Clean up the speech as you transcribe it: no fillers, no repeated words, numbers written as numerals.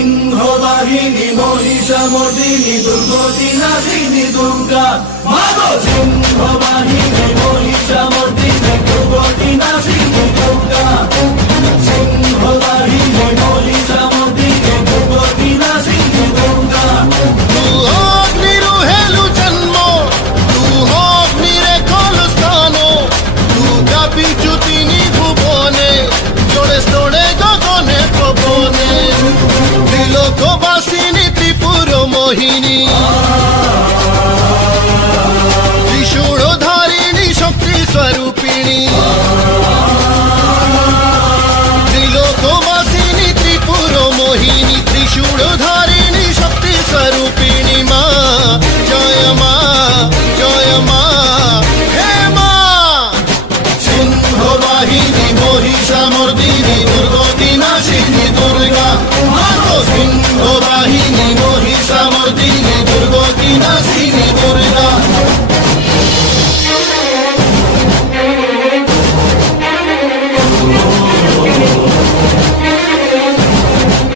সিংহবাহিনী মহিষামর্দিনী দুর্গতি নাশিনী দুর্গা মাগো সিংহবাহিনী মহিষামর্দিনী দুর্গতি নাশিনী দুর্গা সিংহবাহিনী মহিষামর্দিনী দুর্গতি নাশিনী দুর্গা তু অগ্নিরু হেলু জন্ম তু অগ্নিরে কল স্থান তু ব্যাপিচু তিনি ভুবনে জোড়ে স্তোড়ে গগনে পবনে ত্রিলোকবাসিনী ত্রিপুর মোহিনী